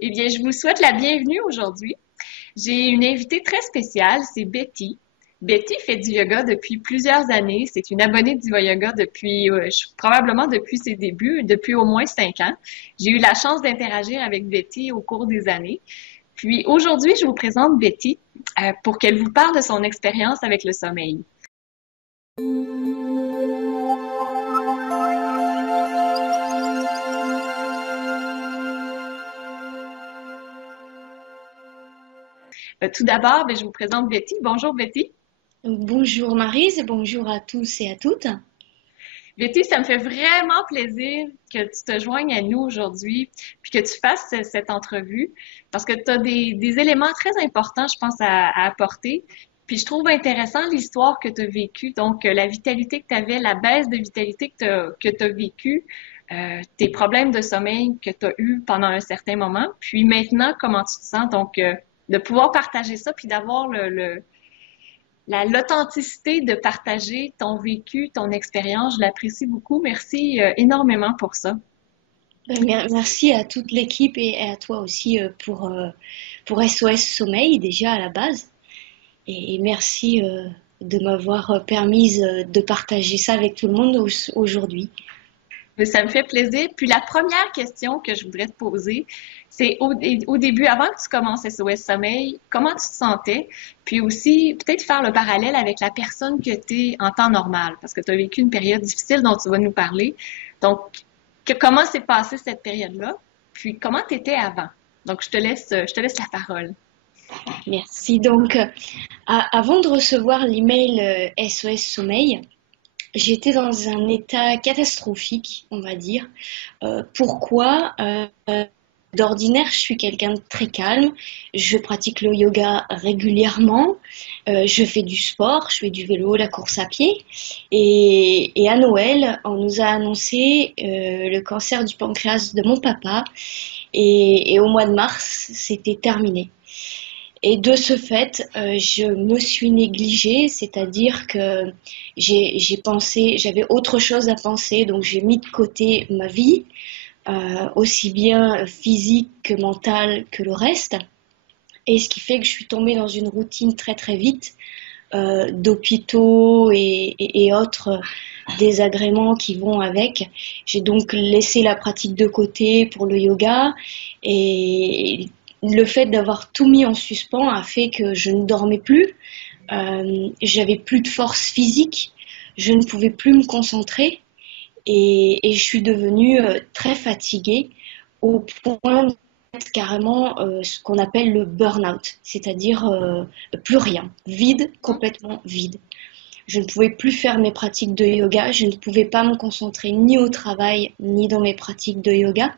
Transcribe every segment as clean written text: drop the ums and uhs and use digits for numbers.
Eh bien, je vous souhaite la bienvenue aujourd'hui. J'ai une invitée très spéciale, c'est Betty. Betty fait du yoga depuis plusieurs années. C'est une abonnée du yoga depuis, probablement depuis ses débuts, depuis au moins 5 ans. J'ai eu la chance d'interagir avec Betty au cours des années. Puis aujourd'hui, je vous présente Betty pour qu'elle vous parle de son expérience avec le sommeil. Tout d'abord, je vous présente Betty. Bonjour Betty. Bonjour Maryse, bonjour à tous et à toutes. Betty, ça me fait vraiment plaisir que tu te joignes à nous aujourd'hui, puis que tu fasses cette entrevue, parce que tu as des éléments très importants, je pense, à apporter. Puis je trouve intéressant l'histoire que tu as vécue, donc la vitalité que tu avais, la baisse de vitalité que tu as vécue, tes problèmes de sommeil que tu as eu pendant un certain moment, puis maintenant, comment tu te sens. Donc, de pouvoir partager ça, puis d'avoir l'authenticité de partager ton vécu, ton expérience. Je l'apprécie beaucoup. Merci énormément pour ça. Merci à toute l'équipe et à toi aussi pour SOS Sommeil déjà à la base. Et merci de m'avoir permise de partager ça avec tout le monde aujourd'hui. Mais ça me fait plaisir. Puis la première question que je voudrais te poser, c'est au début, avant que tu commences SOS Sommeil, comment tu te sentais? Puis aussi, peut-être faire le parallèle avec la personne que tu es en temps normal, parce que tu as vécu une période difficile dont tu vas nous parler. Donc, comment s'est passée cette période-là? Puis comment tu étais avant? Donc, je te laisse la parole. Merci. Donc, avant de recevoir l'email SOS Sommeil, j'étais dans un état catastrophique, on va dire. Pourquoi D'ordinaire, je suis quelqu'un de très calme. Je pratique le yoga régulièrement. Je fais du sport, je fais du vélo, la course à pied. Et à Noël, on nous a annoncé le cancer du pancréas de mon papa. Et au mois de mars, c'était terminé. Et de ce fait, je me suis négligée, c'est-à-dire que j'ai pensé, j'avais autre chose à penser, donc j'ai mis de côté ma vie, aussi bien physique que mentale que le reste. Et ce qui fait que je suis tombée dans une routine très très vite d'hôpitaux et autres désagréments qui vont avec. J'ai donc laissé la pratique de côté pour le yoga et le fait d'avoir tout mis en suspens a fait que je ne dormais plus, j'avais plus de force physique, je ne pouvais plus me concentrer et je suis devenue très fatiguée au point d'être carrément ce qu'on appelle le burn-out, c'est-à-dire plus rien, vide, complètement vide. Je ne pouvais plus faire mes pratiques de yoga, je ne pouvais pas me concentrer ni au travail ni dans mes pratiques de yoga.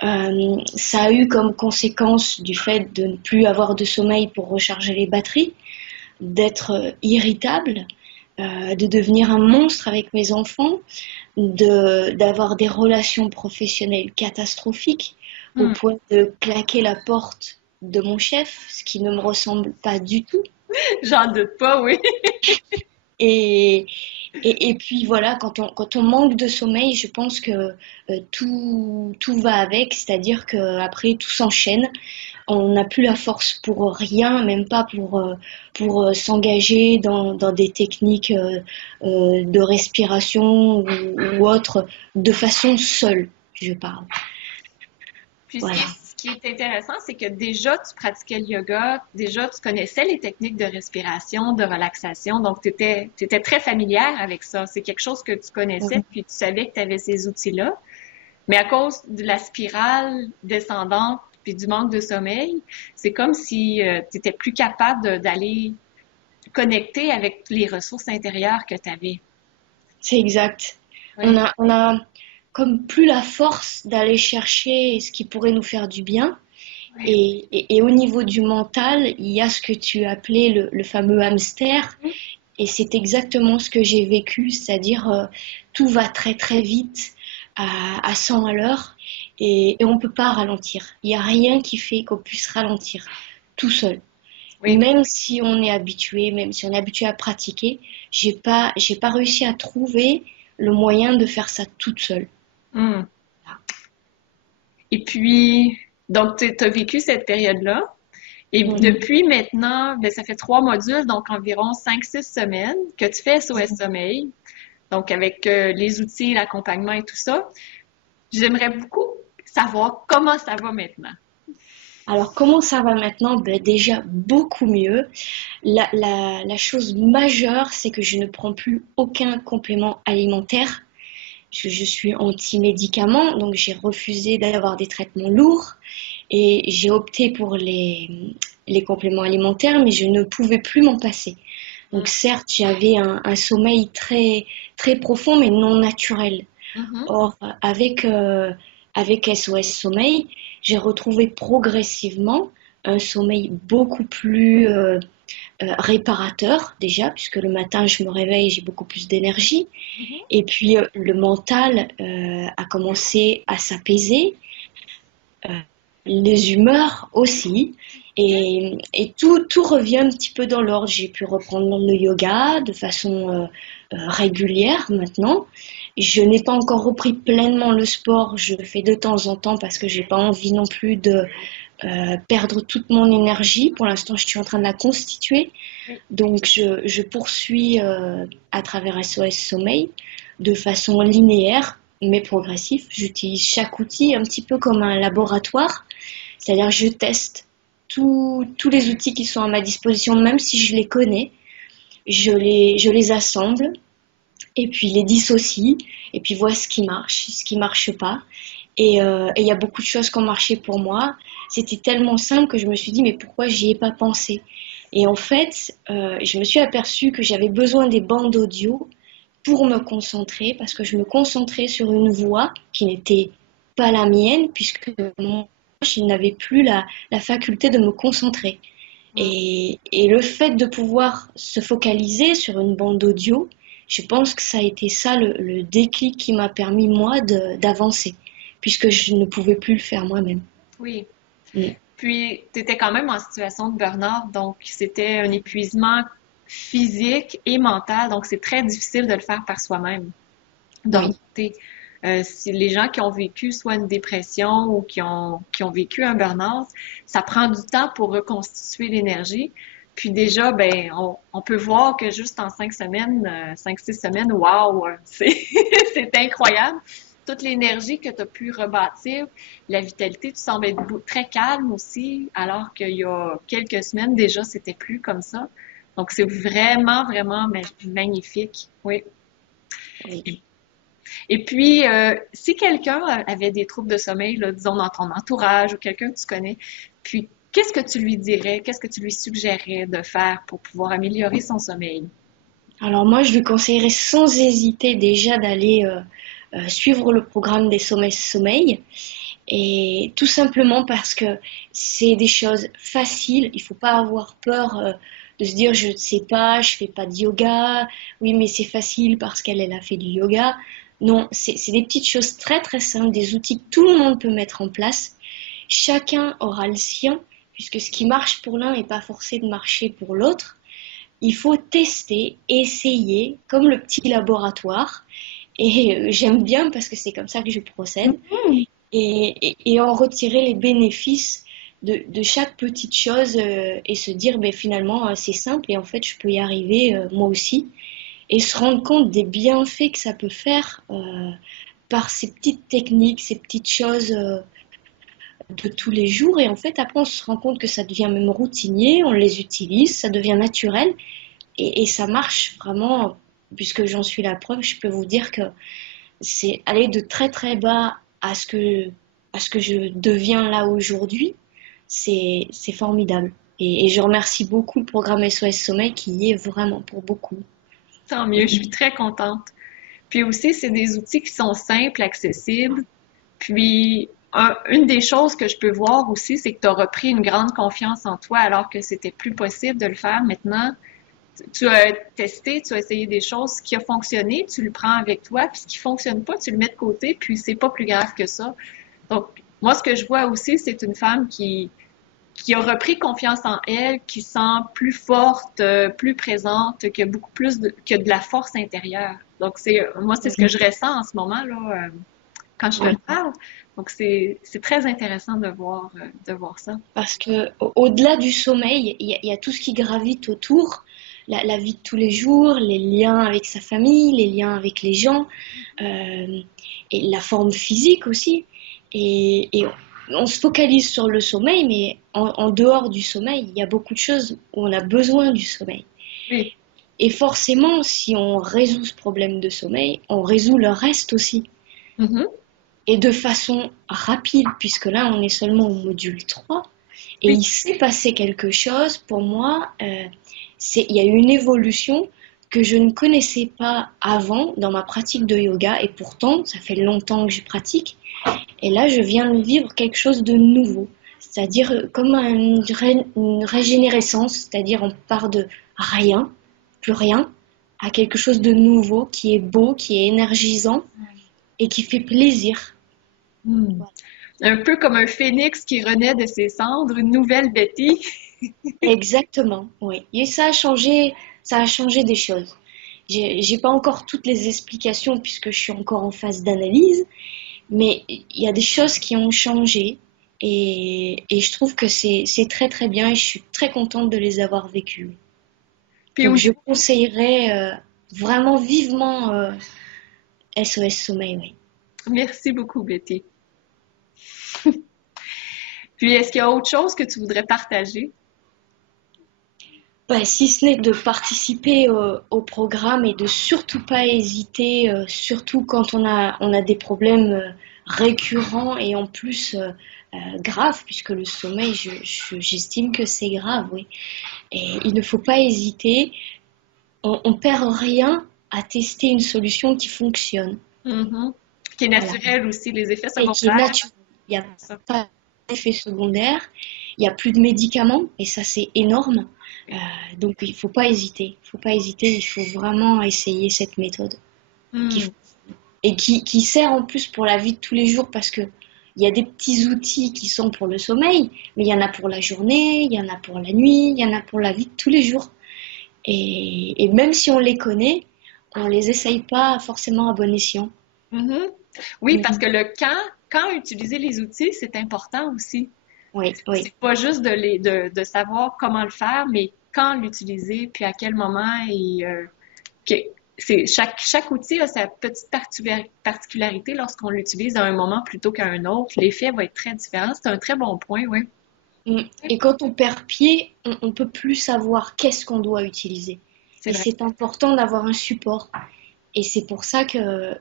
Ça a eu comme conséquence du fait de ne plus avoir de sommeil pour recharger les batteries, d'être irritable, de devenir un monstre avec mes enfants, d'avoir des relations professionnelles catastrophiques au Hmm. point de claquer la porte de mon chef, ce qui ne me ressemble pas du tout. J'en doute pas, oui. Et, et puis voilà, quand on manque de sommeil, je pense que tout va avec, c'est-à-dire qu'après tout s'enchaîne. On n'a plus la force pour rien, même pas pour s'engager dans des techniques de respiration ou autres, de façon seule, je parle. Puis Voilà. ce qui est intéressant, c'est que déjà tu pratiquais le yoga, déjà tu connaissais les techniques de respiration, de relaxation, donc tu étais très familière avec ça. C'est quelque chose que tu connaissais, puis tu savais que tu avais ces outils-là. Mais à cause de la spirale descendante puis du manque de sommeil, c'est comme si tu étais plus capable d'aller connecter avec les ressources intérieures que tu avais. C'est exact. Oui. On a comme plus la force d'aller chercher ce qui pourrait nous faire du bien. Et au niveau du mental, il y a ce que tu appelais le fameux hamster. Et c'est exactement ce que j'ai vécu, c'est-à-dire tout va très très vite à 100 à l'heure et on ne peut pas ralentir. Il n'y a rien qui fait qu'on puisse ralentir tout seul. Oui. Même si on est habitué, même si on est habitué à pratiquer, j'ai pas réussi à trouver le moyen de faire ça toute seule. Hmm. Et puis, Donc, tu as vécu cette période-là. Et Mhm. depuis maintenant, ben, ça fait 3 modules, donc environ 5, 6 semaines que tu fais SOS Sommeil. Donc, avec les outils, l'accompagnement et tout ça. J'aimerais beaucoup savoir comment ça va maintenant. Alors, comment ça va maintenant? Ben, déjà beaucoup mieux. La chose majeure, c'est que je ne prends plus aucun complément alimentaire. Je suis anti-médicaments, donc j'ai refusé d'avoir des traitements lourds et j'ai opté pour les compléments alimentaires, mais je ne pouvais plus m'en passer. Donc certes, j'avais un sommeil très, très profond, mais non naturel. Mhm. Or, avec SOS Sommeil, j'ai retrouvé progressivement un sommeil beaucoup plus réparateur déjà, puisque le matin, je me réveille, j'ai beaucoup plus d'énergie. Mhm. Et puis, le mental a commencé à s'apaiser, euh, les humeurs aussi. Et tout revient un petit peu dans l'ordre. J'ai pu reprendre le yoga de façon régulière maintenant. Je n'ai pas encore repris pleinement le sport. Je le fais de temps en temps parce que j'ai pas envie non plus de perdre toute mon énergie. Pour l'instant, je suis en train de la constituer. Oui. Donc, je poursuis à travers SOS Sommeil de façon linéaire mais progressif. J'utilise chaque outil un petit peu comme un laboratoire, c'est-à-dire je teste tous les outils qui sont à ma disposition, même si je les connais, je les assemble et puis les dissocie et puis vois ce qui marche pas. Et il y a beaucoup de choses qui ont marché pour moi. C'était tellement simple que je me suis dit, mais pourquoi j'y ai pas pensé? Et en fait, je me suis aperçue que j'avais besoin des bandes audio pour me concentrer, parce que je me concentrais sur une voix qui n'était pas la mienne, puisque moi, je n'avais plus la faculté de me concentrer. Mm. Et le fait de pouvoir se focaliser sur une bande audio, je pense que ça a été ça le déclic qui m'a permis, moi, d'avancer, puisque je ne pouvais plus le faire moi-même. Oui. Mm. Puis, tu étais quand même en situation de burn-out, donc c'était un épuisement physique et mental, donc c'est très difficile de le faire par soi-même. Donc, Oui. si les gens qui ont vécu soit une dépression ou qui ont vécu un burn-out, ça prend du temps pour reconstituer l'énergie. Puis déjà, ben, on peut voir que juste en 5 semaines, 5, 6 semaines, waouh, c'est incroyable. Toute l'énergie que tu as pu rebâtir, la vitalité, tu sembles être très calme aussi, alors qu'il y a quelques semaines déjà, c'était plus comme ça. Donc, c'est vraiment, vraiment magnifique. Oui. Oui. Et puis, si quelqu'un avait des troubles de sommeil, là, disons dans ton entourage ou quelqu'un que tu connais, puis qu'est-ce que tu lui dirais, qu'est-ce que tu lui suggérerais de faire pour pouvoir améliorer son sommeil? Alors moi, je lui conseillerais sans hésiter déjà d'aller suivre le programme des sommets sommeil. Et tout simplement parce que c'est des choses faciles. Il faut pas avoir peur de se dire je ne sais pas, je fais pas de yoga. Oui, mais c'est facile parce qu'elle a fait du yoga. Non, c'est des petites choses très très simples, des outils que tout le monde peut mettre en place. Chacun aura le sien, puisque ce qui marche pour l'un n'est pas forcé de marcher pour l'autre. Il faut tester, essayer, comme le petit laboratoire. Et j'aime bien parce que c'est comme ça que je procède et en retirer les bénéfices de chaque petite chose et se dire ben, finalement c'est simple et en fait je peux y arriver moi aussi et se rendre compte des bienfaits que ça peut faire par ces petites techniques, ces petites choses de tous les jours et en fait après on se rend compte que ça devient même routinier, on les utilise, ça devient naturel et ça marche vraiment puisque j'en suis la preuve, je peux vous dire que c'est aller de très très bas à ce que je deviens là aujourd'hui, c'est formidable. Et je remercie beaucoup le programme SOS Sommeil qui y est vraiment pour beaucoup. Tant mieux, je suis très contente. Puis aussi, c'est des outils qui sont simples, accessibles. Puis, une des choses que je peux voir aussi, c'est que tu as repris une grande confiance en toi alors que c'était plus possible de le faire maintenant. Tu as testé, tu as essayé des choses, ce qui a fonctionné, tu le prends avec toi, puis ce qui fonctionne pas, tu le mets de côté, puis c'est pas plus grave que ça. Donc, moi, ce que je vois aussi, c'est une femme qui a repris confiance en elle, qui sent plus forte, plus présente, qui a beaucoup plus que de la force intérieure. Donc, moi, c'est ce que je ressens en ce moment, là. quand je te Oui. le parle. Donc, c'est très intéressant de voir ça. Parce que au-delà du sommeil, il y a tout ce qui gravite autour, la vie de tous les jours, les liens avec sa famille, les liens avec les gens, euh, et la forme physique aussi. Et on se focalise sur le sommeil, mais en dehors du sommeil, il y a beaucoup de choses où on a besoin du sommeil. Oui. Et forcément, si on résout ce problème de sommeil, on résout le reste aussi. Mhm. Et de façon rapide, puisque là, on est seulement au module 3. Et Oui. il s'est passé quelque chose pour moi. Il y a eu une évolution que je ne connaissais pas avant dans ma pratique de yoga. Et pourtant, ça fait longtemps que je pratique. Et là, je viens de vivre quelque chose de nouveau. C'est-à-dire comme une régénérescence. C'est-à-dire on part de rien, plus rien, à quelque chose de nouveau qui est beau, qui est énergisant et qui fait plaisir. Hmm. Un peu comme un phénix qui renaît de ses cendres, une nouvelle Betty. Exactement, oui. Et ça a changé des choses. J'ai pas encore toutes les explications puisque je suis encore en phase d'analyse, mais il y a des choses qui ont changé et je trouve que c'est très très bien et je suis très contente de les avoir vécues. Puis Donc au je conseillerais vraiment vivement SOS Sommeil, oui. Merci beaucoup, Betty. Puis, est-ce qu'il y a autre chose que tu voudrais partager? Bah, si ce n'est de participer au programme et de surtout pas hésiter, surtout quand on a des problèmes récurrents et en plus graves, puisque le sommeil, j'estime que c'est grave, oui. Et il ne faut pas hésiter, on perd rien à tester une solution qui fonctionne. Mhm. Qui est Voilà. naturel aussi, les effets Et qui est secondaires. naturel. Il n'y a Ça. pas d'effet secondaire, il n'y a plus de médicaments, et ça c'est énorme. Donc il ne faut pas hésiter. Il faut pas hésiter, il faut vraiment essayer cette méthode. Hmm. Et qui sert en plus pour la vie de tous les jours parce que il y a des petits outils qui sont pour le sommeil, mais il y en a pour la journée, il y en a pour la nuit, il y en a pour la vie de tous les jours. Et même si on les connaît, on les essaye pas forcément à bon escient. Mhm. Oui, parce que Mhm. quand utiliser les outils, c'est important aussi. Oui, oui. C'est pas juste de savoir comment le faire, mais quand l'utiliser, puis à quel moment et que chaque outil a sa petite particularité lorsqu'on l'utilise à un moment plutôt qu'à un autre. L'effet va être très différent. C'est un très bon point, oui. Mm. Et quand on perd pied, on peut plus savoir qu'est-ce qu'on doit utiliser. C'est Et vrai. c'est important d'avoir un support. Et c'est pour ça que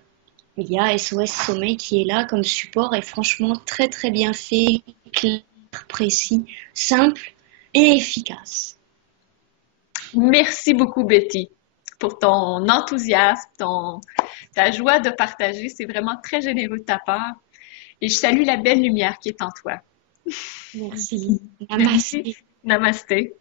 il y a SOS Sommeil qui est là comme support et franchement très très bien fait, clair, précis, simple et efficace. Merci beaucoup, Betty, pour ton enthousiasme, ta joie de partager. C'est vraiment très généreux de ta part. Et je salue la belle lumière qui est en toi. Merci. Merci. Namaste. Namasté.